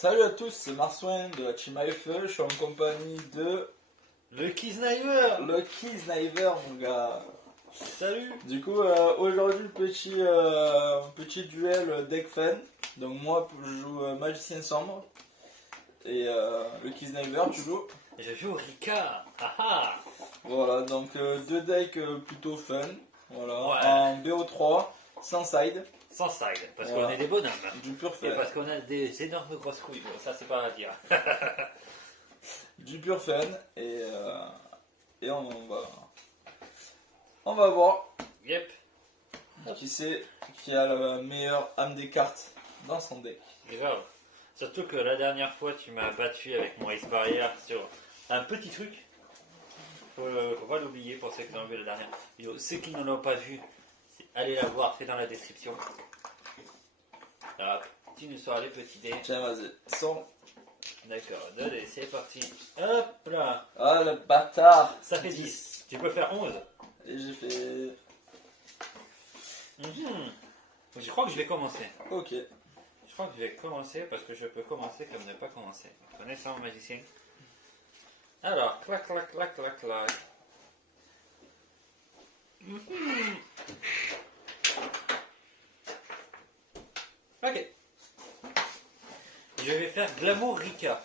Salut à tous, c'est Marsouin de la Team AFE, je suis en compagnie de Lucky Sniper. Lucky Sniper mon gars. Salut. Du coup aujourd'hui petit duel deck fan. Donc moi je joue Magicien Sombre et Lucky Sniper tu joues. Je joue Rika. Haha. Voilà donc deux decks plutôt fun. Voilà, Ouais. en BO3, sans side, Sans side, parce Voilà. qu'on est des bonhommes. du pur Et fun. parce qu'on a des énormes grosses couilles. Bon, ça c'est pas à dire. Du pur fun et on va voir Yep. qui c'est qui a la meilleure âme des cartes dans son deck. Grave. Surtout que la dernière fois tu m'as battu avec mon Ace Barrière sur un petit truc. Faut pas l'oublier pour ceux qui ont vu la dernière vidéo. Ceux qui ne l'ont pas vu, allez la voir, c'est dans la description. Hop, tu nous sors les petits dés. Tiens, vas-y. Son. D'accord, 2 dés, c'est parti. Hop là. Ah, le bâtard. Ça fait 10. Tu peux faire 11. Et j'ai fait. Je crois que je vais commencer. Ok. Je crois que je vais commencer parce que je peux commencer comme ne pas commencer. Connaissant mon magicien. Alors, clac, clac, clac, clac, clac. Ok. Je vais faire Glamour Rika.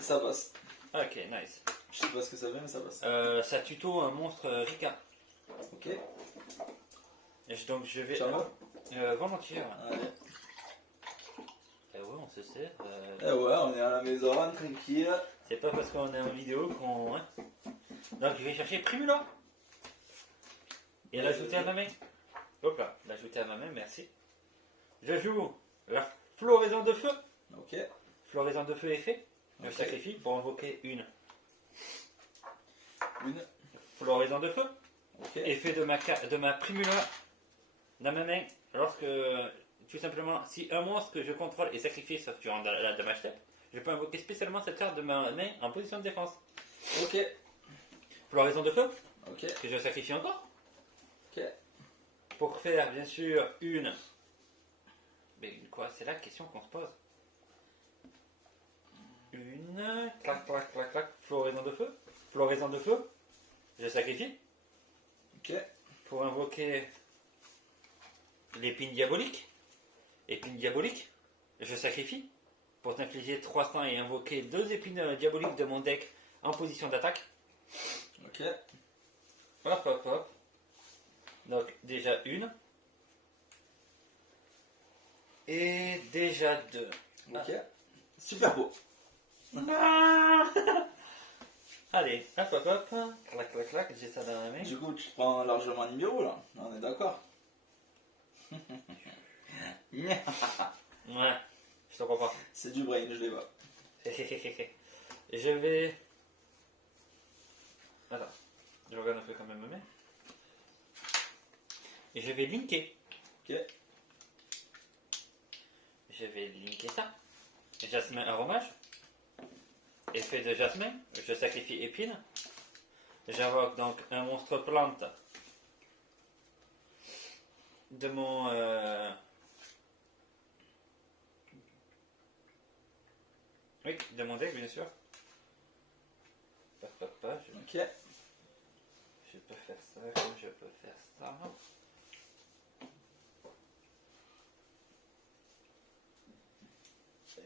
Ça passe. Ok, nice. Je sais pas ce que ça fait, mais ça passe. Ça tuto un monstre Rika. Ok. Donc je vais. Ça va Volontiers. Ouais. Allez. Eh ouais, on se sert. Eh ouais, on est à la maison, tranquille. C'est pas parce qu'on est en vidéo qu'on. Hein. Donc je vais chercher Primula. Et l'ajouter à ma main. Hop là, l'ajouter à ma main, merci. Je joue la floraison de feu. Ok. Floraison de feu est fait. Je Ok. sacrifie pour invoquer une Une. floraison de feu. Ok. Effet de ma Primula dans ma main. Lorsque, tout simplement, si un monstre que je contrôle est sacrifié sauf durant la damage step, je peux invoquer spécialement cette carte de ma main en position de défense. Ok. Floraison de feu, Ok. que je sacrifie encore. Ok. Pour faire, bien sûr, une. Mais une quoi? C'est la question qu'on se pose. Une. Clac, clac, clac, clac. Floraison de feu. Floraison de feu. Je sacrifie. Ok. Pour invoquer l'épine diabolique. Épine diabolique. Je sacrifie. Pour t'infliger 300 et invoquer 2 épines diaboliques de mon deck en position d'attaque. Ok. Hop, hop, hop. Donc, déjà une. Et déjà 2. Ok. Super beau. Allez, hop, hop, hop. Clac, clac, clac. J'ai ça dans la main. Du coup, tu prends largement Nibiru là. On est d'accord. Ouais, je te crois pas. C'est du brain, je l'ai pas. Je vais. Attends, je regarde un peu quand même ma main. Et je vais linker. Ok. Je vais linker ça. Jasmin aromage. Effet de jasmin. Je sacrifie épine. J'invoque donc un monstre plante de mon. Oui, de mon deck, bien sûr. Papa, Ok. je peux faire ça comme je peux faire ça.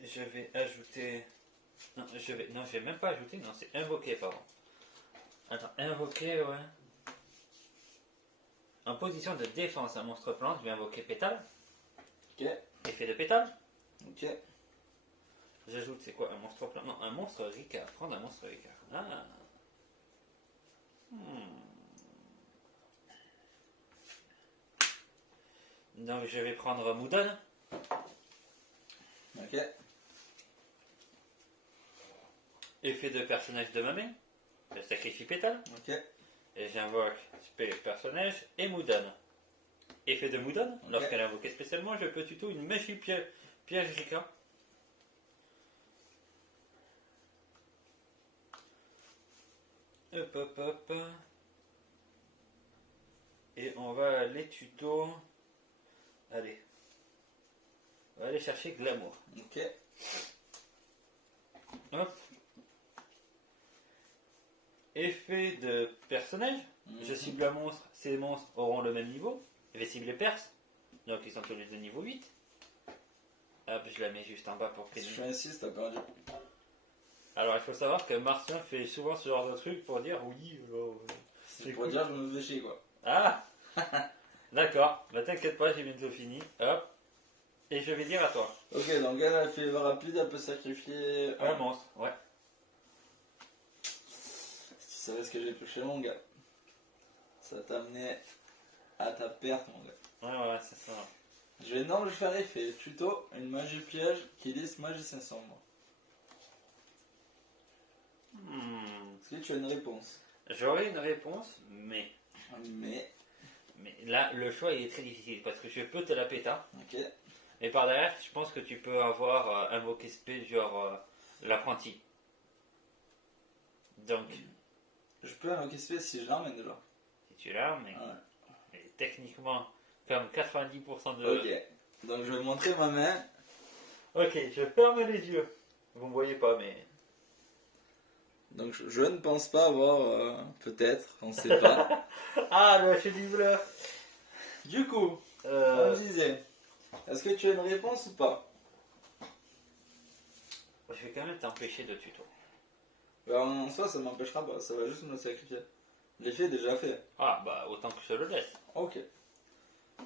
Je vais ajouter. Non, je vais même pas ajouter, non, c'est invoquer, pardon. Attends, invoquer, ouais. En position de défense, un monstre plante, je vais invoquer pétale. Ok. Effet de pétale. Ok. J'ajoute, c'est quoi un monstre plante? Non, un monstre Ricard. Prendre un monstre Ricard. Ah. Donc je vais prendre Moudon. Ok. Effet de personnage de ma main. Je sacrifie pétale. Ok. Et j'invoque personnage et Moudon. Effet de Moudon. Lorsqu'elle est invoquée spécialement, je peux tuto une magie piège Rika. Hop, hop, hop. Et on va les tutos. Allez. On va aller chercher Glamour. Ok. Hop. Effet de personnage. Je cible un monstre, ces monstres auront le même niveau. Je vais cibler Perse. Donc ils sont tous les deux niveau 8. Hop, je la mets juste en bas pour Si qu'il. je fais un 6, t'as perdu. Alors il faut savoir que Martien fait souvent ce genre de truc pour dire oui. C'est pour dire que je me fais chier quoi. Ah. D'accord, bah t'inquiète pas, j'ai bientôt fini. Hop. Et je vais dire à toi. Ok, donc elle fait rapide, elle peut sacrifier Un monstre, ouais. Si tu savais ce que j'ai touché mon gars, ça t'a amené à ta perte mon gars. Ouais, c'est ça. Je vais faire effet. Tuto, une magie piège qui lisse magicien sombre. Est-ce que tu as une réponse? J'aurais une réponse, mais Mais, là, le choix il est très difficile parce que je peux te la péter. ok. Et par derrière, je pense que tu peux avoir invoqué spé genre l'apprenti. Donc, Je peux invoquer ce si je l'emmène déjà. si tu l'as, mais techniquement, comme 90% de. Ok. Donc je vais montrer ma main. Ok, je ferme les yeux. Vous me voyez pas, mais. Donc je ne pense pas avoir, peut-être, on sait pas. Ah, le schedule. Du coup, on me disait, est-ce que tu as une réponse ou pas? Je vais quand même t'empêcher de tuto. Ben, en soi, ça m'empêchera pas, ça va juste me sacrifier. L'effet est déjà fait. Ah, bah autant que je le laisse. Ok.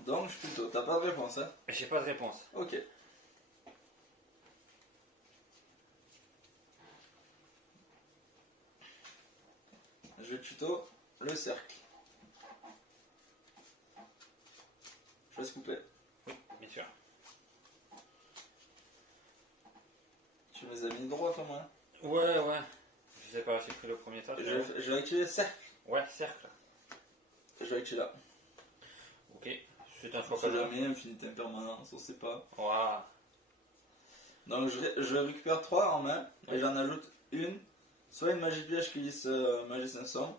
Donc je plutôt, t'as pas de réponse, hein? J'ai pas de réponse. Ok. Je vais tuto le cercle. Je vais se couper. Oui, bien sûr. Tu les as mis droit comme moi. Ouais. Je sais pas, j'ai pris le premier tas. Je vais activer cercle. Ouais, cercle. Je vais activer là. Ok, c'est un On choix sait pas jamais, infinité impermanence, on sait pas. Waouh. Donc je récupère 3 en main et j'en ajoute une. Soit une magie piège qui lisse magicien sombre,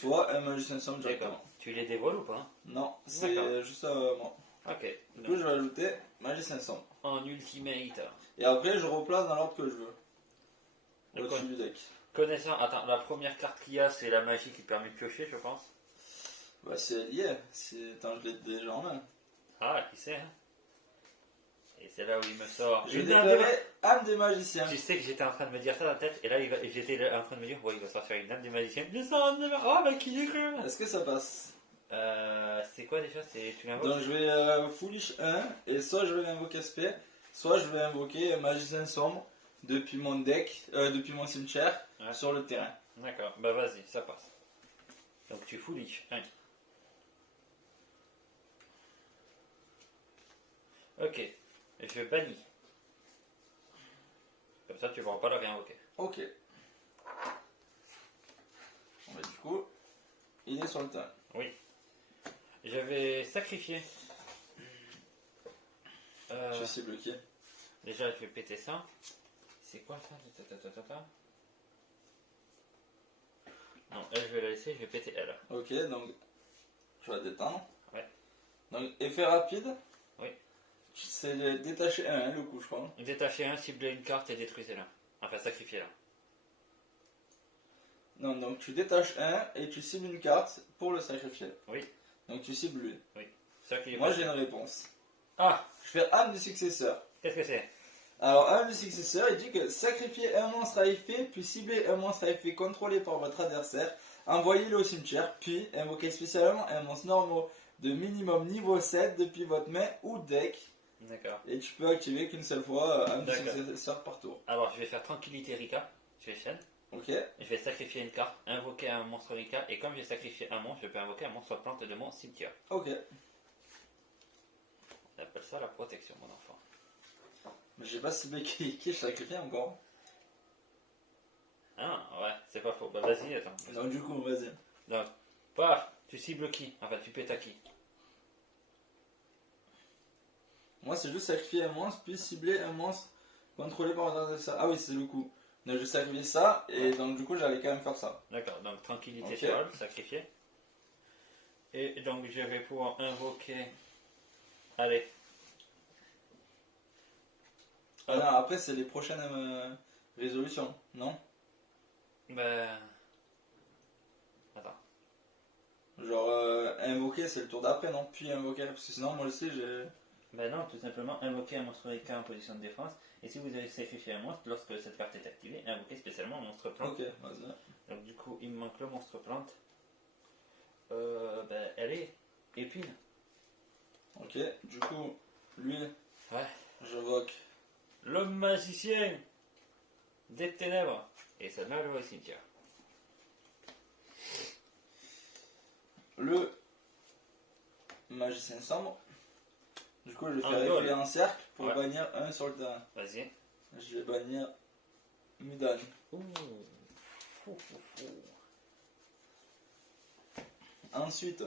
soit un magicien sombre directement. Tu les dévoiles ou pas? Non, c'est juste moi. Ok. Du coup je vais ajouter magicien sombre. En ultimate. Et après je replace dans l'ordre que je veux. D'accord. Au-dessus du deck. Connaissant, attends, la première carte qu'il y a, c'est la magie qui permet de piocher, je pense. Bah si elle y est, tant je l'ai déjà en main. Ah, qui sait, hein? Et c'est là où il me sort. Je Une déclarais âme des magiciens. Tu sais que j'étais en train de me dire ça dans la tête, et là j'étais en train de me dire, ouais, il va sortir une âme des magiciens. Je sors âme des magiciens. Oh, bah qui est cru? Est-ce que ça passe? C'est quoi déjà? Tu l'invoques? Donc je vais foolish 1, et soit je vais invoquer SP, soit je vais invoquer magicien sombre depuis mon deck, depuis mon cimetière, sur le terrain. D'accord, bah vas-y, ça passe. Donc tu foolish 1. Ok, je bannis. Comme ça tu ne pourras pas la réinvoquer. Ok. Bon, bah, du coup, il est sur le terrain. Oui. Je vais sacrifier. Je suis bloqué. Déjà je vais péter ça. C'est quoi ça? Non, elle je vais la laisser, je vais péter elle. Ok, donc je vais détendre. Ouais. Donc effet rapide. Oui. C'est détacher un, hein, le coup, je crois. Détachez un, ciblez une carte et détruisez-la. Enfin, sacrifiez-la. Non, donc tu détaches un et tu cibles une carte pour le sacrifier. Oui. Donc tu cibles lui. Oui. Ça qui est Moi pas- j'ai une réponse. Ah, Je fais âme du successeur. qu'est-ce que c'est? Alors âme du successeur, il dit que sacrifier un monstre à effet, puis cibler un monstre à effet contrôlé par votre adversaire, envoyez-le au cimetière, puis invoquez spécialement un monstre normal de minimum niveau 7 depuis votre main ou deck. D'accord. Et tu peux activer qu'une seule fois un D'accord. successeur par tour. Alors, je vais faire Tranquillité Rika. Je vais chaîne. Ok. Je vais sacrifier une carte, invoquer un monstre Rika. Et comme j'ai sacrifié un monstre, je peux invoquer un monstre plante de mon cimetière. Ok. On appelle ça la protection, mon enfant. Mais j'ai pas ciblé qui je sacrifie encore. Ah, ouais, c'est pas faux. Bah, vas-y, attends. Donc du coup, vas-y. Donc, paf, tu cibles qui? Enfin, tu pètes à qui? Moi, c'est juste sacrifier un monstre, puis cibler un monstre contrôlé par votre adversaire. Ah oui, c'est le coup. Donc je sacrifie ça, et donc du coup, j'allais quand même faire ça. D'accord, donc tranquillité Ok. sur elle, sacrifié. Et donc je vais pouvoir invoquer. Allez. Ah non, après, c'est les prochaines résolutions, non? Ben. Attends. Genre, invoquer, c'est le tour d'après, non? Puis invoquer, parce que sinon, moi je sais, j'ai. Ben non, tout simplement, invoquer un monstre Rika en position de défense. Et si vous avez sacrifié un monstre, lorsque cette carte est activée, invoquez spécialement un monstre plante. Ok, vas-y. Donc du coup, il me manque le monstre plante. Ben, elle est épine. Ok, du coup, lui, Ouais. j'invoque. L'homme magicien des ténèbres. Et ça meurt au cimetière. Le magicien sombre. Du coup, je vais Un faire goal. évoluer un cercle pour Ouais. bannir un sur le terrain. Vas-y. Je vais bannir Mudan. Ouh. Fou, fou, fou. Ensuite,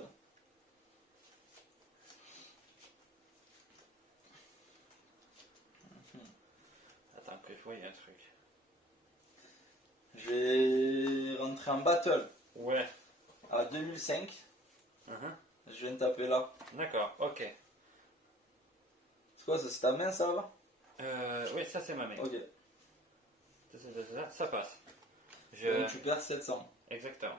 Attends que je voie un truc. je vais rentrer en battle Ouais. à 2005. Mhm. Je viens de taper là. D'accord, ok. C'est quoi ça? C'est ta main, ça va? Oui, ça c'est ma main. Ok. Ça passe. Donc tu perds 700. Exactement.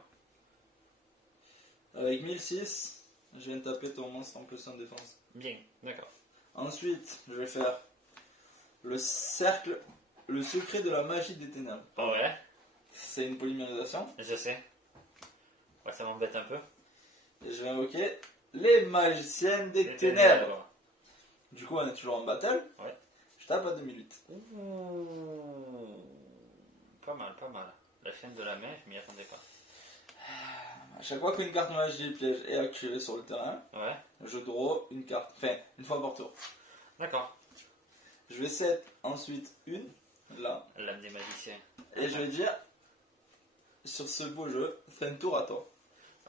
Avec 1006, je viens de taper ton monstre en plus en défense. Bien, d'accord. Ensuite, je vais faire le cercle, le secret de la magie des ténèbres. Oh ouais, C'est une polymérisation. je sais. Ouais, ça m'embête un peu. Et je vais invoquer les magiciennes des Les ténèbres. Du coup, on est toujours en battle. Ouais. Je tape à 2008. Ouh. Pas mal, pas mal. La chaîne de la main, je m'y attendais pas. À chaque fois qu'une carte magie piège est activée sur le terrain, Ouais, je draw une carte. Enfin, une fois par tour. d'accord. Je vais set ensuite une, là. L'âme des magiciens. Et je vais dire, sur ce beau jeu, fais un tour à toi.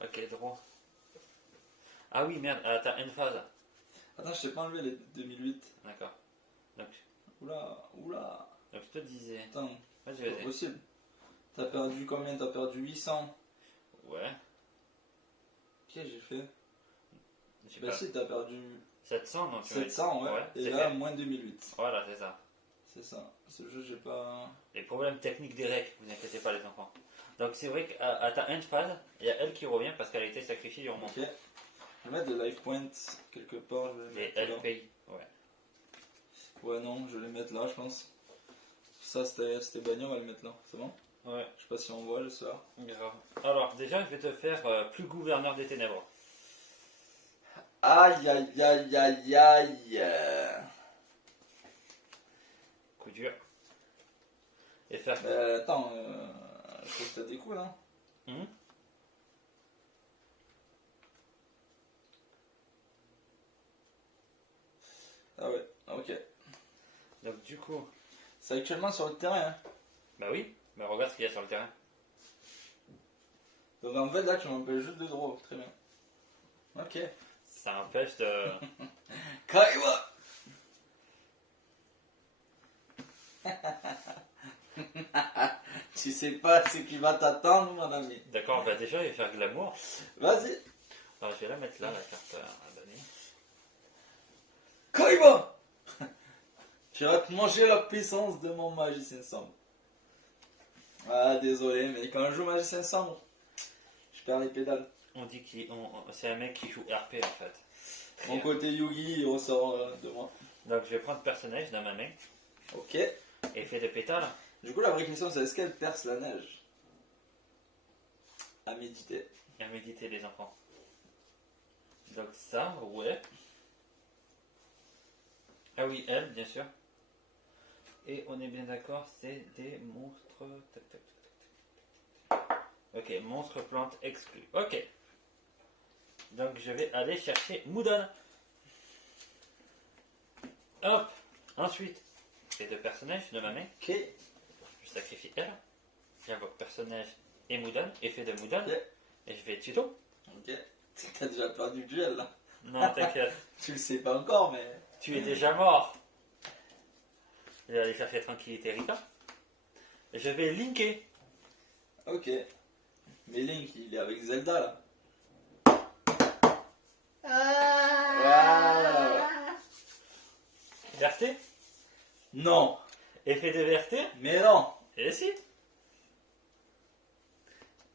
Ok, droit. Ah oui, merde, t'as une phase. Attends, je t'ai pas enlevé les 2008. D'accord. Donc, Oula. donc je te disais. Attends, Vas-y, c'est pas vas-y. possible. T'as perdu combien? T'as perdu 800. Ouais. Qu'est-ce que j'ai fait? J'ai Bah pas... si, t'as perdu 700, non, tu m'as dit. 700, ouais. Et c'est là, fait. moins 2008. Voilà, c'est ça. C'est ça. Ce jeu, j'ai pas... Les problèmes techniques des règles, vous inquiétez pas les enfants. Donc c'est vrai qu'à ta end phase, il y a elle qui revient parce qu'elle a été sacrifiée en Ok. Je vais mettre des life points quelque part. Je vais les Les mettre là. LPI, ouais. Ouais, non, je vais les mettre là, je pense. Ça, c'était bagné, on va le mettre là. C'est bon? Ouais, Je sais pas si on voit le soir. grave. Alors déjà, je vais te faire plus gouverneur des ténèbres. Aïe, aïe, aïe, aïe, aïe. Coup dur. Et faire... Attends, je crois que t'as des coups, là. Hmm. Ah ouais, ok. Donc du coup... C'est actuellement sur le terrain, hein. Bah oui, mais regarde ce qu'il y a sur le terrain. Donc en fait, là, tu m'empêches juste de draw. Très bien. Ok. Ça empêche de... Kaiwa. Tu sais pas ce qui va t'attendre, mon ami. D'accord, bah déjà, je vais faire glamour. Vas-y. Alors je vais la mettre là, la carte à donner. Kaiwa. Tu vas te manger la puissance de mon magicien sombre. Ah, désolé, mais quand je joue magicien sombre, je perds les pédales. On dit que c'est un mec qui joue RP en fait. Mon côté Yugi, il ressort de moi. Donc je vais prendre personnage dans ma main. Ok. Effet de pétale. Du coup, la vraie question, c'est est-ce qu'elle perce la neige? À méditer. Et à méditer les enfants. Donc ça, ouais. Ah oui, elle, bien sûr. Et on est bien d'accord, c'est des monstres... Tac, tac, tac, tac, tac. Ok, monstres plantes exclus. Ok. Donc je vais aller chercher Mudan. Hop. Ensuite, les deux personnages de ma main. Ok. Je sacrifie elle. J'invoque personnage et Mudan. Effet de Mudan. Ok. Et je vais tuto. Ok. T'as déjà perdu le duel, là. Non, t'inquiète. Tu le sais pas encore, mais... Tu es déjà mort. Je vais aller chercher tranquillité Rika. Et je vais linker. Ok. Mais Link, il est avec Zelda, là. Voilà. Liberté. Non. Effet de VRT. Mais non. Et si.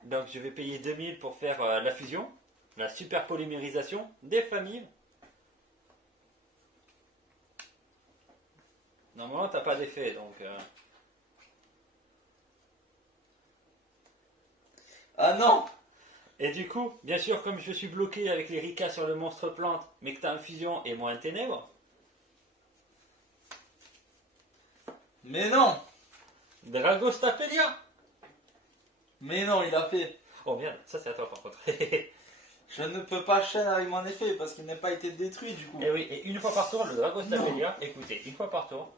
Donc je vais payer 2000 pour faire la fusion, la super polymérisation des familles. Normalement t'as pas d'effet donc... Ah non. Et du coup, bien sûr, comme je suis bloqué avec les Rika sur le monstre plante, mais que t'as un fusion et moi un ténèbre, Mais non. Dragostapelia. Mais non, il a fait. Oh merde, ça c'est à toi par contre. Je ne peux pas chaîne avec mon effet parce qu'il n'a pas été détruit du coup. Et oui, et une fois par tour, le Dragostapelia, écoutez, une fois par tour,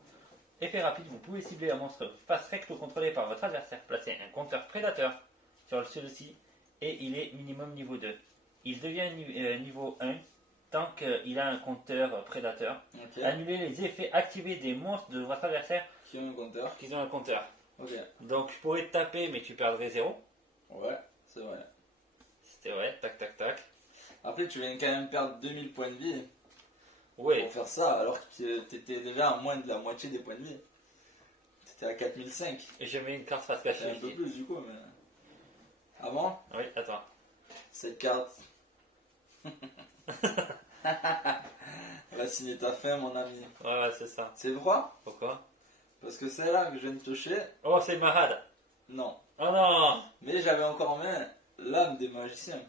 effet rapide, vous pouvez cibler un monstre face recto contrôlé par votre adversaire, placer un compteur prédateur sur celui-ci, et il est minimum niveau 2. Il devient niveau 1 tant qu'il a un compteur prédateur. Ok. Annuler les effets activés des monstres de votre adversaire Qui ont un compteur. qui ont un compteur. Ok. Donc je pourrais te taper, mais tu perdrais 0. Ouais, c'est vrai. C'était vrai, tac tac tac. Après, tu viens quand même perdre 2000 points de vie Ouais, pour faire ça alors que t'étais déjà à moins de la moitié des points de vie. T'étais à 4005. et je mets une carte face C'est cachée un peu ici. plus du coup, mais. Avant, Oui, attends. cette carte. Va signer ta fin, mon ami. Ouais, c'est ça. C'est pourquoi? Pourquoi? Parce que celle-là que je viens de toucher, Oh, c'est Mahad. non. Oh non. Mais j'avais encore en main l'âme des magiciens.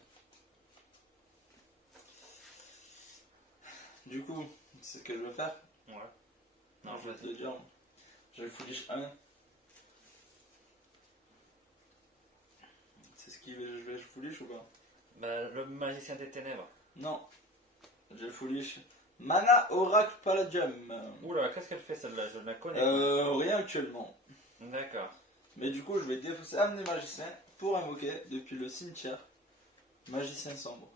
Du coup, c'est ce que je veux faire. Ouais. Non, Non, je vais te le dire. Je vais foolish 1. C'est ce qui je vais foolish ou pas? Bah, le magicien des ténèbres. Non. Je foolish Mana Oracle Palladium. Oula, qu'est-ce qu'elle fait celle-là? Je la connais. Rien actuellement. D'accord. Mais du coup, je vais défausser âme des magiciens pour invoquer depuis le cimetière Magicien Sombre.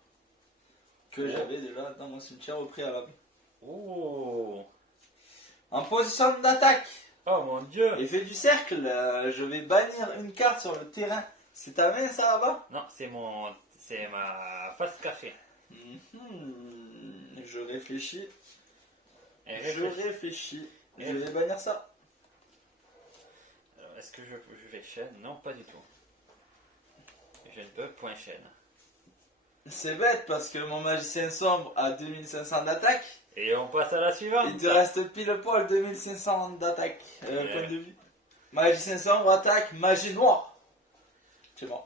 Que j'avais déjà dans mon cimetière au préalable. Oh. En position d'attaque. Oh mon dieu. Effet du cercle, je vais bannir une carte sur le terrain. C'est ta main ça là-bas? Non, c'est ma face cachée. Je réfléchis. Et Je réfléchis. Je vais bannir ça. Alors, est-ce que je vais chaîne? Non, pas du tout. Je ne peux point chaîne. C'est bête parce que mon magicien sombre a 2500 d'attaque. Et on passe à la suivante. Il te reste pile poil 2500 d'attaque. Yeah. Point de vue. Magicien sombre attaque magie noire. C'est bon.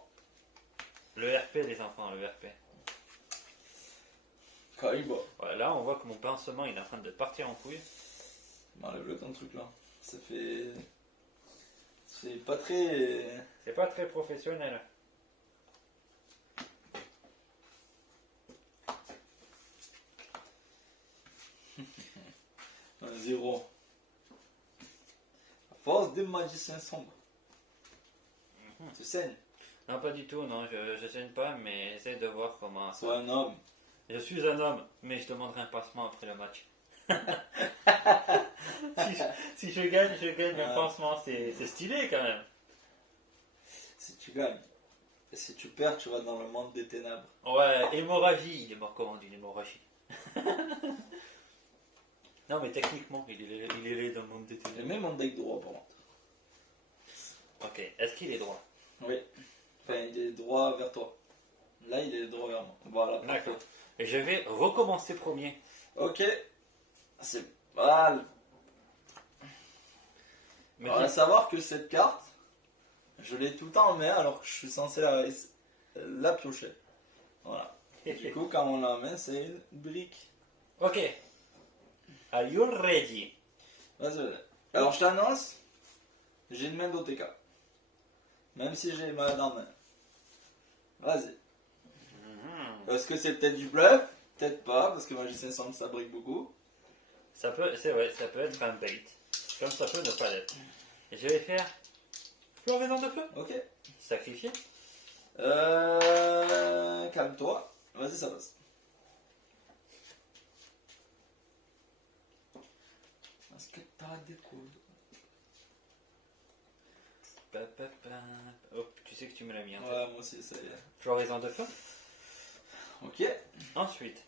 Le RP, les enfants, le RP. Kaiba. Ouais, là, on voit que mon pincement il est en train de partir en couille. Enlève-le ton truc là. Ça fait. C'est pas très. C'est pas très professionnel. Un zéro. À force des magiciens sombres. Tu saignes. Non, pas du tout, non, je saigne pas, mais j'essaie de voir comment ça. Sois un homme. Je suis un homme, mais je demanderai un pansement après le match. si je gagne un pansement, c'est stylé quand même. Si tu gagnes. Et si tu perds, tu vas dans le monde des ténèbres. Ouais, hémorragie, il est mort comment d'une hémorragie. Non, mais techniquement, il est laid dans le monde des J'ai ténèbres. même mon deck droit pour moi. Ok, est-ce qu'il est droit? Oui. Enfin, il est droit vers toi. Là, il est droit vers moi. Voilà. parfait. D'accord. Et je vais recommencer premier. Ok. C'est mal. Mais Alors, à savoir que cette carte, je l'ai tout le temps en main alors que je suis censé la piocher. Voilà. Du coup, quand on la main, c'est une brique. Ok. Are you ready? Vas-y. Alors, je t'annonce, j'ai une main d'OTK. Même si j'ai mal en main. Vas-y. Est-ce que c'est peut-être du bluff? Peut-être pas, parce que Magicien Sombre, ça brique beaucoup. Ça peut, c'est vrai, ça peut être un bait. Comme ça peut ne pas l'être. Et je vais faire floraison de feu. Ok. Sacrifier. Calme-toi. Vas-y, ça passe. Est-ce que t'as des coups? Oh, tu sais que tu me l'as mis en tête. Ouais, moi aussi, ça y est. Floraison de feu. Ok. Ensuite,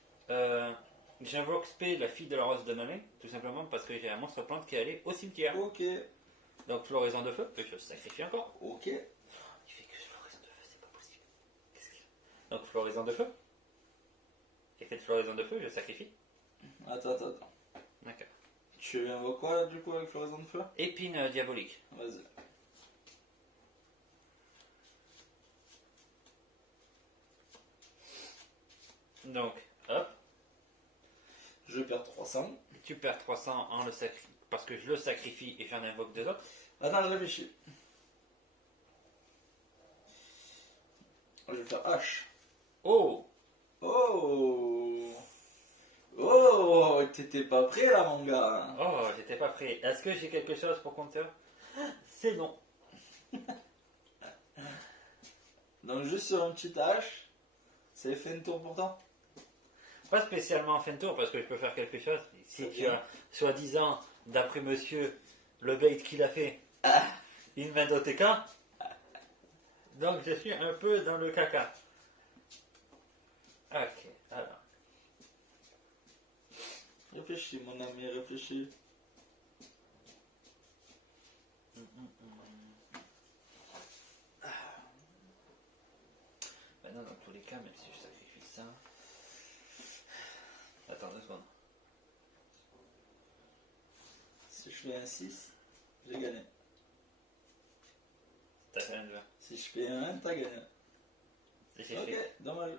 j'invoque Spé, la fille de la rose de Namé, tout simplement parce que j'ai un monstre plante qui est allé au cimetière. Ok. Donc floraison de feu, je sacrifie encore. Ok. Il fait que floraison de feu, c'est pas possible. Qu'est-ce qu'il y a? Donc floraison de feu. Effet de floraison de feu, je sacrifie. Attends. D'accord. Tu invoques quoi là, du coup avec floraison de feu? Épine diabolique. Vas-y. Donc, hop, Je perds 300. tu perds 300 en le parce que je le sacrifie et j'en invoque deux autres. Attends, je réfléchis. Je vais faire H. Oh, Oh, t'étais pas prêt là, mon gars. oh, j'étais pas prêt. Est-ce que j'ai quelque chose pour compteur? C'est non. Donc, juste sur un petit H, c'est fait un tour pourtant. Pas spécialement en fin de tour parce que je peux faire quelque chose. Si tu as, soi-disant, d'après monsieur, le bait qu'il a fait, une main d'OTK, donc je suis un peu dans le caca. Ok, alors. Réfléchis, mon ami, réfléchis. Maintenant, dans tous les cas, même si je sacrifie ça. Attends 2 secondes. Si je fais un 6, j'ai gagné. T'as fait un jeu. Si je fais un 1, t'as gagné. Et j'ai Ok, fait. dommage.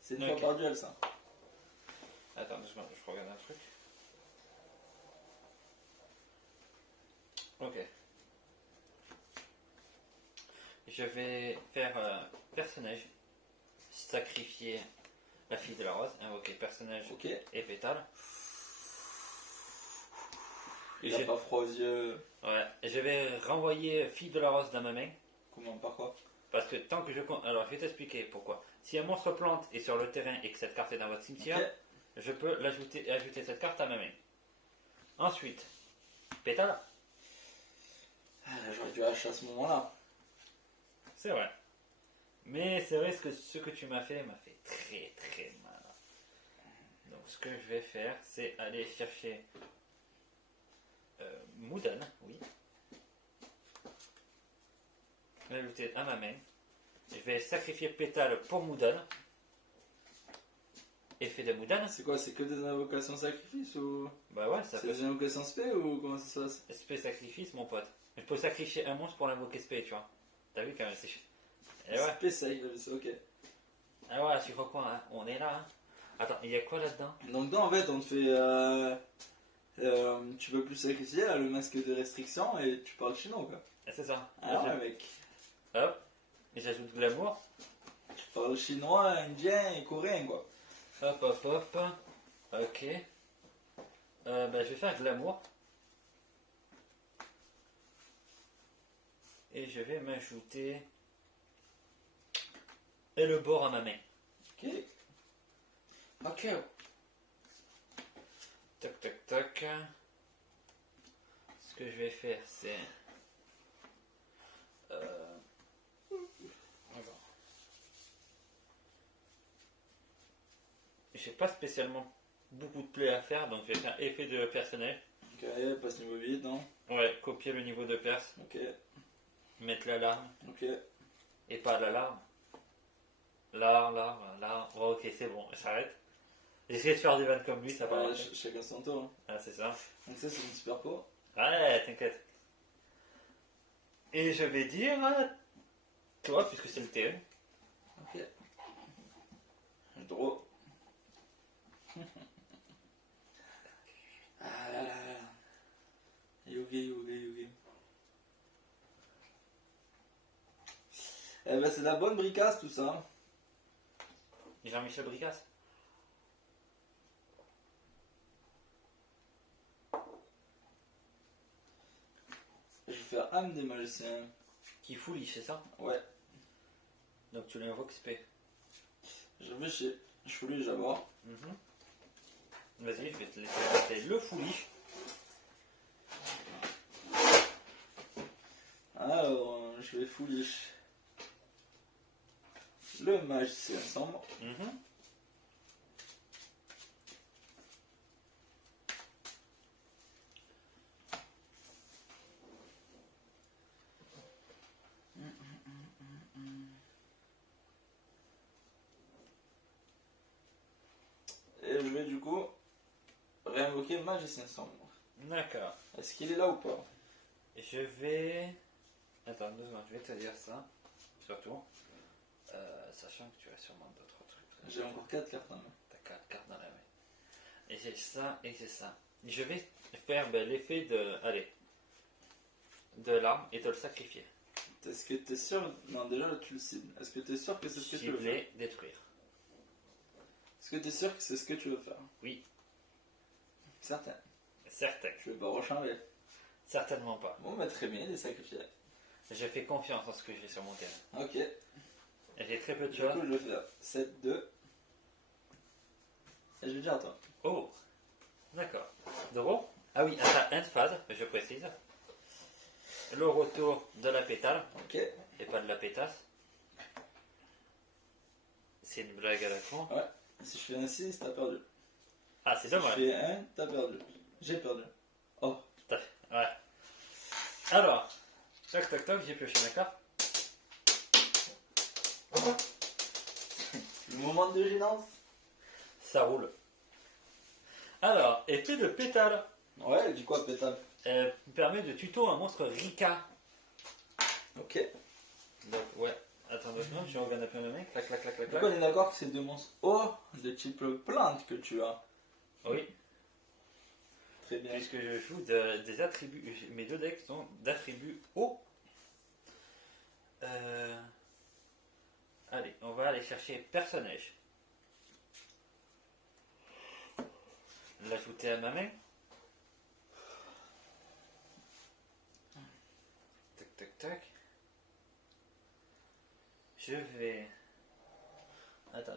C'est une Ok. fois par duel, ça. Attends 2 secondes, je regarde un truc. Ok. Je vais faire personnage, sacrifier la fille de la rose, invoquer personnage Ok. et pétale. Il Je- a pas froid aux yeux. Ouais, je vais renvoyer fille de la rose dans ma main. Comment, par quoi? Parce que tant que je compte. Alors, je vais t'expliquer pourquoi. Si un monstre plante est sur le terrain et que cette carte est dans votre cimetière, Ok. je peux ajouter cette carte à ma main. Ensuite, pétale, J'aurais dû H à ce moment-là. c'est vrai. Mais c'est vrai que ce que tu m'as fait très très mal. Donc, ce que je vais faire, c'est aller chercher Moudan, oui. L'ajouter à ma main. Je vais sacrifier pétale pour Moudan. Effet de Moudan. C'est quoi? C'est que des invocations sacrifices ou. Bah ouais, ça C'est peut. des invocations spé ou comment ça se passe? Spé sacrifice, mon pote. Je peux sacrifier un monstre pour l'invoquer spé, tu vois. T'as vu quand même, c'est. Et ouais. Spé sacrifice, ok. Ah ouais, tu crois quoi, hein? On est là, hein. Attends, il y a quoi là-dedans? Donc, là, en fait, on te fait. Tu peux plus sacrifier là, le masque de restriction et tu parles chinois, quoi. Ah, c'est ça. Ah ouais, mec. Hop. Et j'ajoute glamour. Tu parles chinois, indien et coréen, quoi. Hop, hop, hop. Ok. Bah, je vais faire glamour. Et je vais m'ajouter. Et le bord à ma main. Ok. Ok. Toc, toc, toc. Ce que je vais faire, c'est. Alors. J'ai pas spécialement beaucoup de play à faire, donc je vais faire effet de personnel. Ok, passe niveau 8, non? Ouais, copier le niveau de perse, Ok. mettre l'alarme, Ok. et pas l'alarme. L'alarme. Oh, ok, c'est bon, j'arrête. J'essaie de faire des vannes comme lui, ça va. Chacun son tour. Hein. Ah, c'est ça. Donc, ça, c'est une super peau. Ouais, t'inquiète. Et je vais dire, toi, puisque c'est le TE. Ok. Draw. Ah là là là. Yugi. Eh ben, c'est de la bonne bricasse tout ça. Jean-Michel Bricasse. Je vais faire âme des magiciens. Qui folie, c'est ça? Ouais. Donc tu l'invoques SP. Je vais chez Chouli d'abord. Vas-y, je vais te laisser passer le foolish. Alors, je vais foolish le magicien sombre. invoquer Magicien Sombre. D'accord. Est-ce qu'il est là ou pas? Je vais. Attends 2 secondes, je vais te dire ça. Surtout. Sachant que tu as sûrement d'autres trucs. J'ai encore 4 cartes en main. T'as 4 cartes dans la main. Et j'ai ça et j'ai ça. Je vais faire l'effet de. Allez. De l'arme et te le sacrifier. Est-ce que t'es sûr? Non, déjà là tu le cibles. Est-ce que t'es sûr que c'est ce que tu veux faire? Cibler, détruire. Est-ce que t'es sûr que c'est ce que tu veux faire? Oui. Certain. Certain. Je vais pas rechanger. Certainement pas. Bon, bah très bien, il est sacrifié. Je fais confiance en ce que j'ai sur mon terrain. Ok. Et j'ai très peu de Du choses. coup, je vais faire 7, 2. Et je vais dire à toi. Oh. D'accord. Doro. Ah oui, à ta end phase, je précise. Le retour de la pétale. Ok. Et pas de la pétasse. C'est une blague à la con. Ouais. Si je fais un 6, t'as perdu. Ah, c'est Si je dommage. fais 1, t'as perdu. J'ai perdu. Oh. Tout à fait. Ouais. Alors, toc toc toc, j'ai pioché ma carte. Le moment de gênance. Ça roule. Alors, effet de pétale. Ouais, du quoi, pétale? Permet de tuto un monstre Rika. Ok. Donc, ouais. Attends 2 secondes, je regarde un peu ma main. Clac clac clac clac Donc clac. on est d'accord que c'est deux monstres O de type plante que tu as. Oui, Très bien. puisque je joue des attributs. Mes 2 decks sont d'attributs hauts. Allez, on va aller chercher personnage. L'ajouter à ma main. Tac tac tac. Je vais. Attends,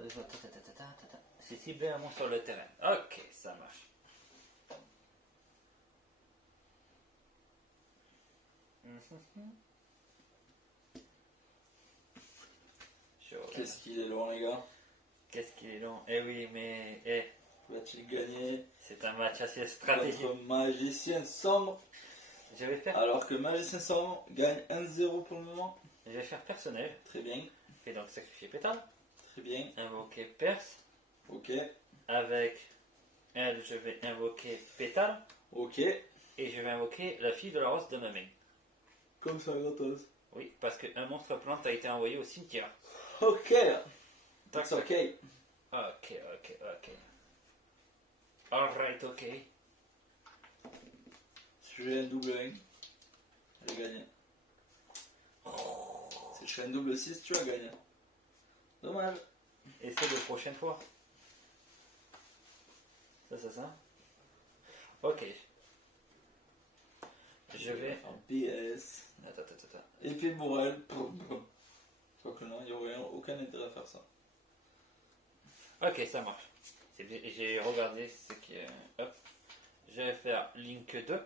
c'est ciblé un monstre sur le terrain. Ok, ça marche. Qu'est-ce qu'il est long, les gars? Qu'est-ce qu'il est long. Eh oui, mais Va-t-il gagner c'est un match assez stratégique. contre Magicien Sombre? Je vais faire, Alors que Magicien Sombre gagne 1-0 pour le moment. je vais faire personnage. Très bien. Je vais donc sacrifier pétale. Très bien. Invoquer perse. Ok. Avec elle, je vais invoquer pétale. Ok. Et je vais invoquer la fille de la rose de ma main. Comme ça, gratos. Oui, parce qu'un monstre plante a été envoyé au cimetière. Ok. Tac, That's ok. Ok, ok, ok. Alright, ok. Si je fais un double 1, j'ai gagné. Si je fais un double 6, tu as gagné. Dommage. Essaye de prochaine fois. Ça. Ok. Je vais. En PS. Attends. Épée bourrelle. Quoique non, il n'y aurait aucun intérêt à faire ça. Ok, ça marche. J'ai regardé ce qui est. Hop. Je vais faire Link 2.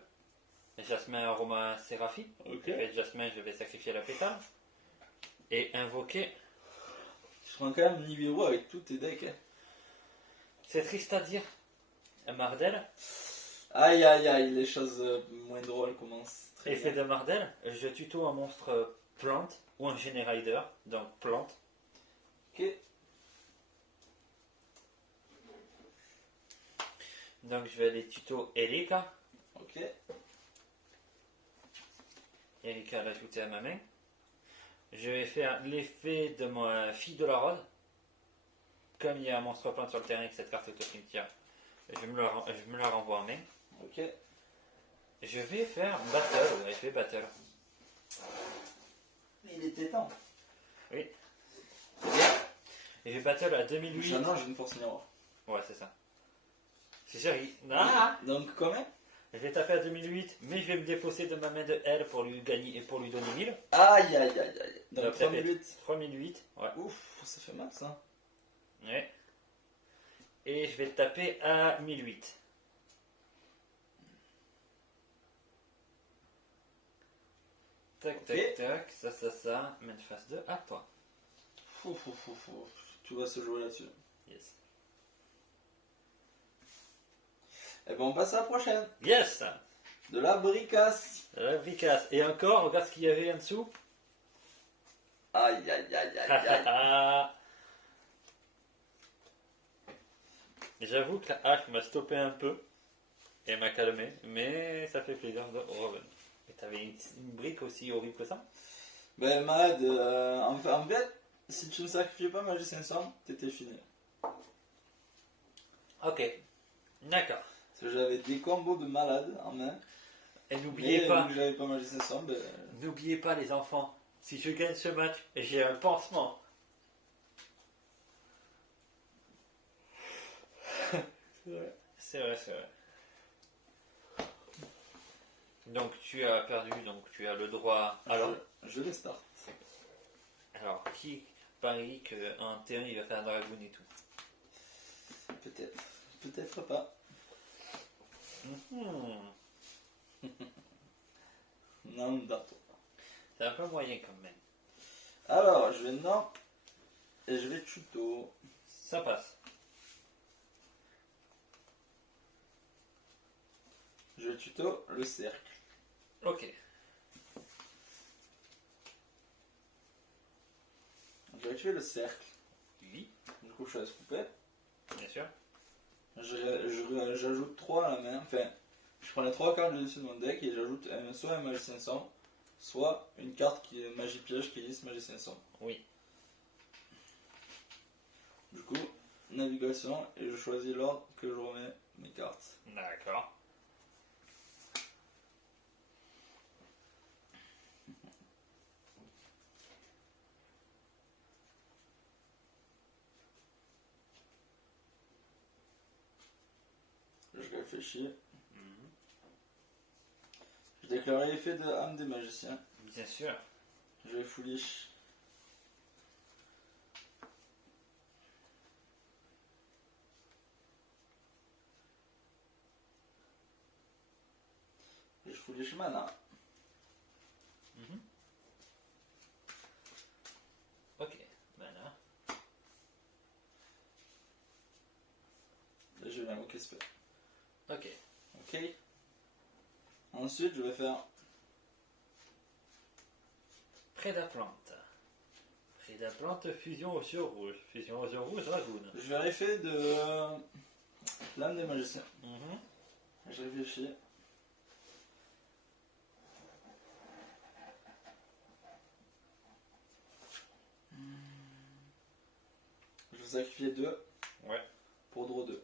Jasmin Aroma Séraphi. Ok. Avec Jasmin, je vais sacrifier la pétale. Et invoquer. Je prends quand même Nibiru avec tous tes decks. Hein. C'est triste à dire. Mardel. Aïe aïe aïe, les choses moins drôles commencent. Très Effet bien. de Mardel. Je tuto un monstre plante ou un Generider. Donc plante. Ok. Donc je vais aller tuto Erika. Ok. Erika l'ajouter à ma main. Je vais faire l'effet de ma fille de la rose. Comme il y a un monstre plante sur le terrain avec cette carte au cimetière, je me la renvoie en main. Ok. Je vais faire Battle, effet Battle. Mais il était temps. Oui. Et je vais Battle à 2008. Maintenant, j'ai une force miroir. Ouais, c'est ça. C'est chéri. Ah, Donc, combien? je vais taper à 2008, mais je vais me défausser de ma main de L pour lui gagner et pour lui donner 1000. Aïe aïe aïe aïe. Donc, Donc, 3008. 3008, ouais. Ouf, ça fait mal ça. Ouais. Et je vais taper à 1008. Tac, Ok. tac, tac, ça. Main de phase 2, à toi. Fou. Tu vas se jouer là-dessus. Yes. Et ben, on passe à la prochaine. Yes. De la bricasse. La Vicasse. Et encore, regarde ce qu'il y avait en dessous. Aïe aïe aïe aïe aïe. J'avoue que la hache m'a stoppé un peu. Et m'a calmé, mais ça fait plaisir de revenir. Et t'avais une brique aussi horrible que ça? Ben, Mad, en fait, si tu ne sacrifiais pas Magie 500, t'étais fini. Ok, d'accord. Parce que j'avais des combos de malade en main. Et Mais n'oubliez vu pas, que j'avais pas Magie 500, ben. n'oubliez pas les enfants, si je gagne ce match, j'ai un pansement. C'est vrai. C'est vrai, c'est vrai. Donc tu as perdu, donc tu as le droit. Alors, Je les start. alors qui parie qu'en T1 il va faire un dragoon et tout? Peut-être. Peut-être pas. Mhm. Non, d'arto. C'est un peu moyen quand même. Alors, je vais non. Et je vais tuto. Ça passe. Je vais tuto le cercle. Ok. Je vais tuer le cercle. Oui, Du coup, je laisse couper. bien sûr. J'ajoute 3 à la main. Enfin, je prends les 3 cartes du dessus de mon deck et j'ajoute soit un magie 500, soit une carte qui est magie piège qui est magie 500. Oui. Du coup, navigation et je choisis l'ordre que je remets mes cartes. D'accord. Je réfléchis. Mhm. Je déclare l'effet de âme des magiciens. Bien sûr. Je vais foolish. Et je foolish mana. Mhm. Ok. Voilà. Et je vais invoquer spell. Ok. Ok. Ensuite, je vais faire. Prédaplante. Prédaplante, fusion aux yeux rouges. Fusion aux yeux rouges, dragoon. Je vais l'effet de l'âme des magiciens. Mhm. Je réfléchis. Je vais sacrifier 2 Ouais. pour draw 2.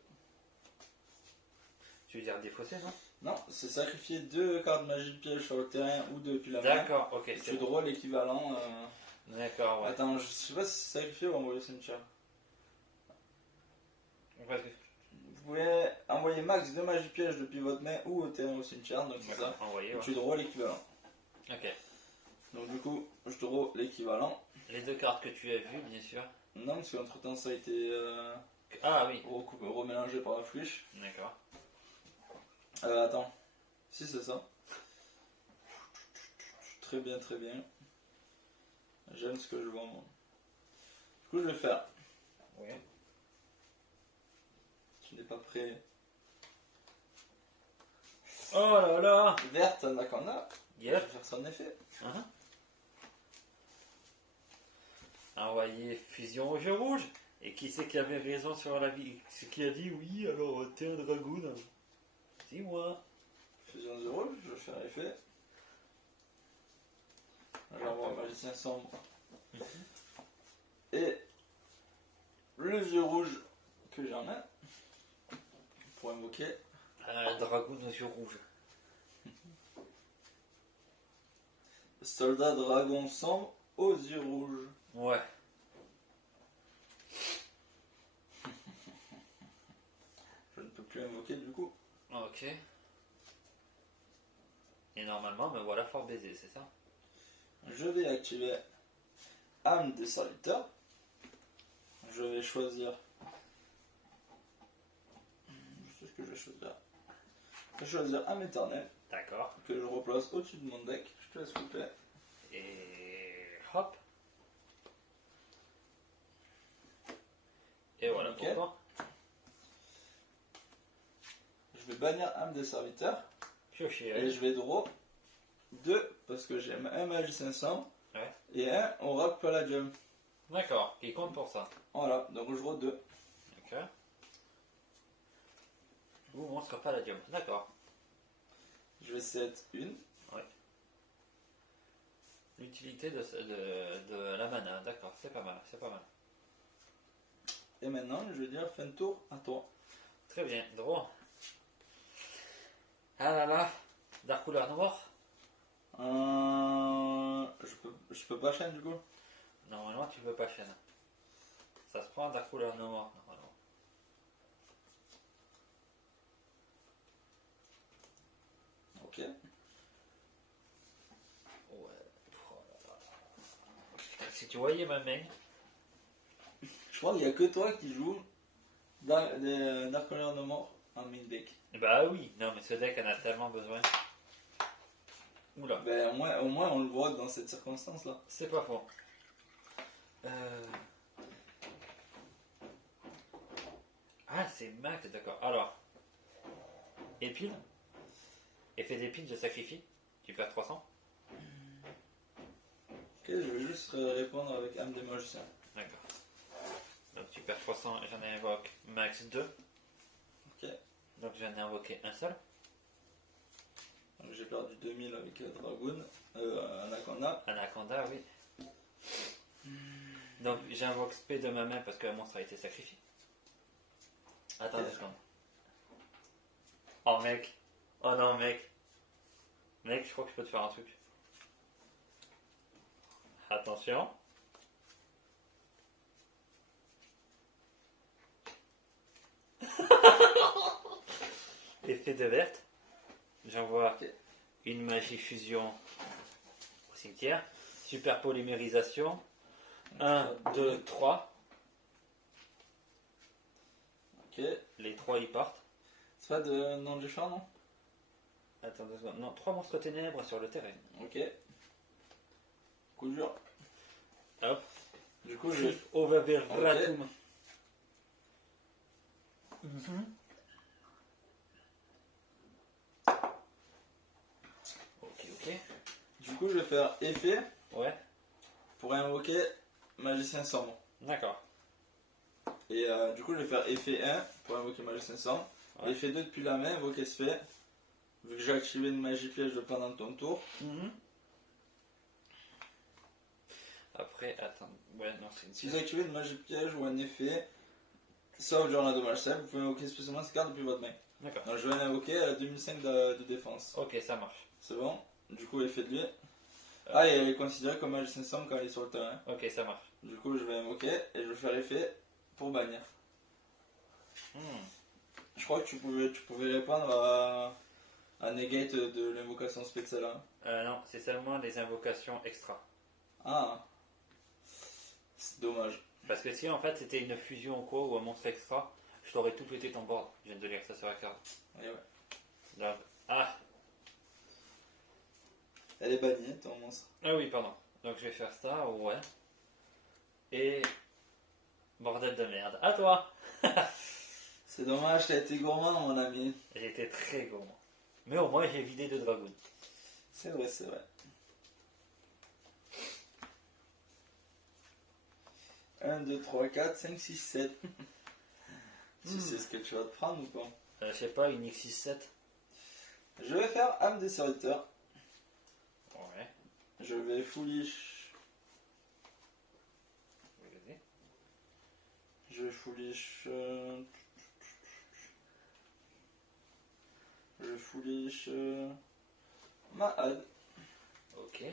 Tu veux dire défausser, non? Non, c'est sacrifier 2 cartes magie piège sur le terrain ou 2 depuis la main. D'accord, ok. Et C'est tu bon. draw l'équivalent. D'accord, ouais. Attends, je sais pas si c'est sacrifié ou envoyer au cimetière. Parce que- Vous pouvez envoyer max 2 magie piège depuis votre main ou au terrain ou au cimetière, donc c'est ça. Envoyé, Et ouais. tu draw l'équivalent. Ok. Donc du coup, je draw l'équivalent. Les deux cartes que tu as vues, bien sûr. Non, parce qu'entre temps ça a été Ah oui. remélangé par la flèche. D'accord. Attends. Si c'est ça. Très bien, très bien. J'aime ce que je vois moi. Du coup je vais faire. Oui. Tu n'es pas prêt. Oh là là. Verte Anaconda. Je Yep. vais faire son effet. Uh-huh. Envoyer fusion aux yeux rouges. Et qui c'est qui avait raison sur la vie? C'est qui a dit oui, alors t'es un dragoon? C'est moi. Fusion de rouge, je vais faire l'effet. J'envoie un magicien sombre. Et le yeux rouge que j'en ai pour invoquer. Un dragoon aux yeux rouges. Soldat dragon sombre aux yeux rouges. Ouais. Je ne peux plus invoquer du coup. Ok. Et normalement, me voilà fort baisé, c'est ça? Je vais activer âme des serviteurs. Je vais choisir. Je sais ce que je vais choisir. Je vais choisir âme éternelle D'accord. que je replace au-dessus de mon deck. Je te laisse couper. Et hop. Et voilà Ok. pour toi. Je vais bannir âme des serviteurs. Piocher. Et je vais draw 2 parce que j'ai un magie 500 Ouais. et un oracle palladium. D'accord. Qui compte pour ça? Voilà, donc je draw 2. Ok. Ou monstre palladium. D'accord. Je vais set une. L'utilité de la mana, d'accord, c'est pas mal, c'est pas mal. Et maintenant, je vais dire fin de tour à toi. Très bien, droit. Ah là là, Dark couleur noire. Je peux pas chaîne du coup. Normalement, tu peux pas chaîne. Ça se prend Dark couleur noire, normalement. Ok. Ouais. Oh là là. Putain, si tu voyais ma main. Je crois qu'il n'y a que toi qui joues Dark Color No More en main deck. Bah oui, non mais ce deck en a tellement besoin. Oula, Ben, au moins on le voit dans cette circonstance-là. c'est pas faux. Ah, c'est max, d'accord. Alors, épine. Effet d'épine, je sacrifie. Tu perds 300. Ok, je vais juste répondre avec âme des magiciens. D'accord. Donc tu perds 300 et j'en ai invoqué max 2. Ok. Donc j'en ai invoqué un seul. Donc j'ai perdu 2000 avec Dragoon, Anaconda. Anaconda, oui. Donc j'invoque spé de ma main parce qu'un monstre a été sacrifié. Attends 2 secondes. Oh mec. Oh non mec. Mec, je crois que je peux te faire un truc. Attention. Effet de verte. J'envoie une magie fusion au cimetière. Super polymérisation. 1, 2, 3. Ok. Les 3 ils partent. C'est pas de nom du champ, non? Attends 2 secondes. Non, 3 monstres ténèbres sur le terrain. Ok. Coup dur. Hop. Du coup, je. Oververratum. Ok. Du coup, je vais faire effet Ouais. pour invoquer Magicien Sombre. D'accord. Et du coup, je vais faire effet 1 pour invoquer Magicien Sombre. Ouais. Effet 2 depuis la main, invoquer spé. Vu que j'ai activé une magie piège pendant ton tour. Après, attends. Ouais, non, c'est une. Si vous activez une magie piège ou un effet, sauf durant un dommage simple, vous pouvez invoquer spécialement cette carte depuis votre main. D'accord. Donc je vais l'invoquer, elle a 2005 de défense. Ok, ça marche. C'est bon? Du coup, effet de lui. Ah, et elle est considérée comme magicien sombre quand elle est sur le terrain. Ok, ça marche. Du coup, je vais invoquer et je vais faire effet pour bannir. Je crois que tu pouvais répondre à negate de l'invocation spéciale. Non, c'est seulement les invocations extra. Ah, c'est dommage. Parce que si en fait c'était une fusion ou quoi, ou un monstre extra, je t'aurais tout pété ton board. Je viens de lire ça sur la carte. Et ouais. Donc, ah Elle est bannie, ton monstre. Ah oui, pardon. Donc je vais faire ça, ouais. Et. Bordel de merde. À toi. C'est dommage, t'as été gourmand, mon ami. J'ai été très gourmand. Mais au moins j'ai vidé de dragoon. C'est vrai, c'est vrai. 1, 2, 3, 4, 5, 6, 7. Tu sais ce que tu vas te prendre ou pas? Je sais pas, une X67. Je vais faire âme des serviteurs. Ouais. Je vais foolish. Regardez. Je vais foolish. Je vais foolish. Mahad. Ok.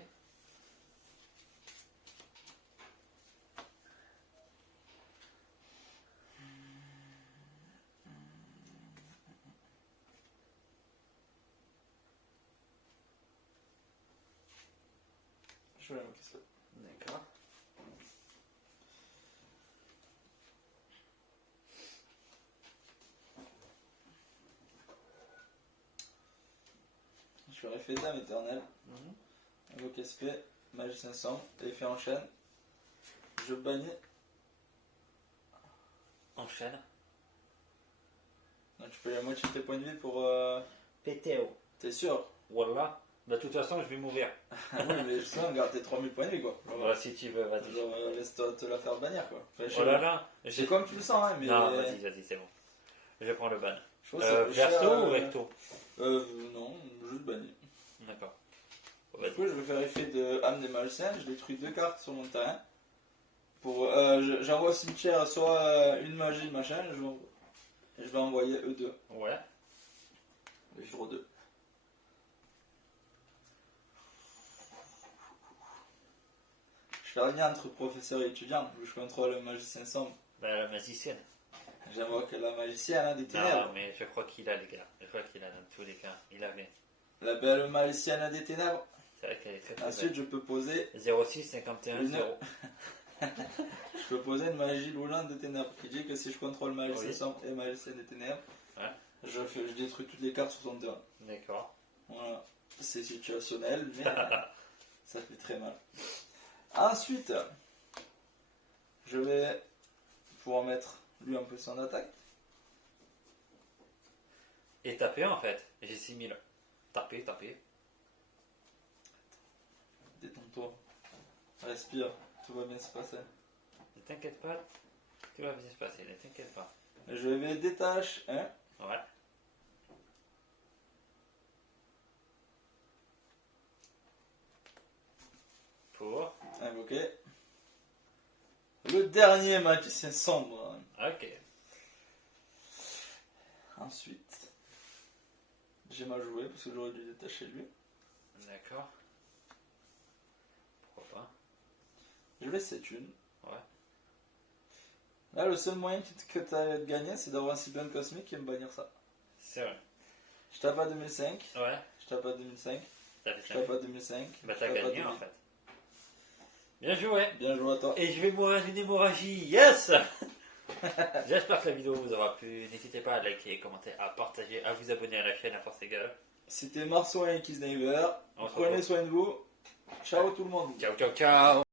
Je vais invoquer ça. D'accord. Je ferai effet d'âme éternelle. Invoquer SP, magicien sombre, effet en chaîne. Je bannis. Enchaîne. Donc tu peux la moitié de tes points de vie pour. PTO. T'es sûr? Voilà. De toute façon, je vais mourir. Oui, mais justement, garde tes 3000 points de vie quoi. Voilà, si tu veux, vas-y. Genre, laisse-toi te la faire bannir quoi. Enfin, Oh là là. c'est comme tu le sens, hein, mais. Non, vas-y, c'est bon. Je prends le ban. Je crois que ça fait Verso cher, ou recto? Non, juste banni. D'accord. Bon, Du vas-y. coup, je vais faire effet de âme des magiciens. Je détruis 2 cartes sur mon terrain. J'envoie au cimetière soit une magie, machin, et je vais envoyer E2. Ouais. Et je joue 2. Je fais rien entre professeur et étudiant, vu que je contrôle le magicien sombre. Bah, la magicienne. J'invoque la magicienne hein, des Non, ténèbres. mais je crois qu'il a, les gars. Je crois qu'il a dans tous les cas. Il avait. La belle magicienne des ténèbres. C'est vrai qu'elle est très très Ensuite, belle. je peux poser 06 51 Une- 0. je peux poser une magie loulante des ténèbres qui dit que si je contrôle magicien Oui. sombre et magicien des ténèbres, Ouais. je détruis toutes les cartes sur son terrain. D'accord. Voilà, c'est situationnel, mais ça fait très mal. Ensuite, je vais pouvoir mettre lui un peu son attaque. Et taper en fait. J'ai 6000. Taper. Détends-toi, respire, tout va bien se passer. Ne t'inquiète pas. Tout va bien se passer. Ne t'inquiète pas. Je vais détacher un. Ouais. Pour. Invoquer. Le dernier magicien sombre. Ok. Ensuite, j'ai mal joué parce que j'aurais dû détacher lui. D'accord. Pourquoi pas? Je vais cette une. Ouais. Là, le seul moyen que tu as de gagner, c'est d'avoir un cyclone cosmique qui va me bannir ça. C'est vrai. Je tape à 2005, Ouais. je tape à 2005, T'as fait je ça. tape à 2005. Bah je t'as tape à gagné 2000. en fait. Bien joué. Bien joué à toi. Et je vais mourir d'une hémorragie. Yes. J'espère que la vidéo vous aura plu. N'hésitez pas à liker, commenter, à partager, à vous abonner à la chaîne à force égale. C'était Marceau et Kisneiver. On se Prenez retrouve. soin de vous. Ciao tout le monde. Ciao, ciao, ciao.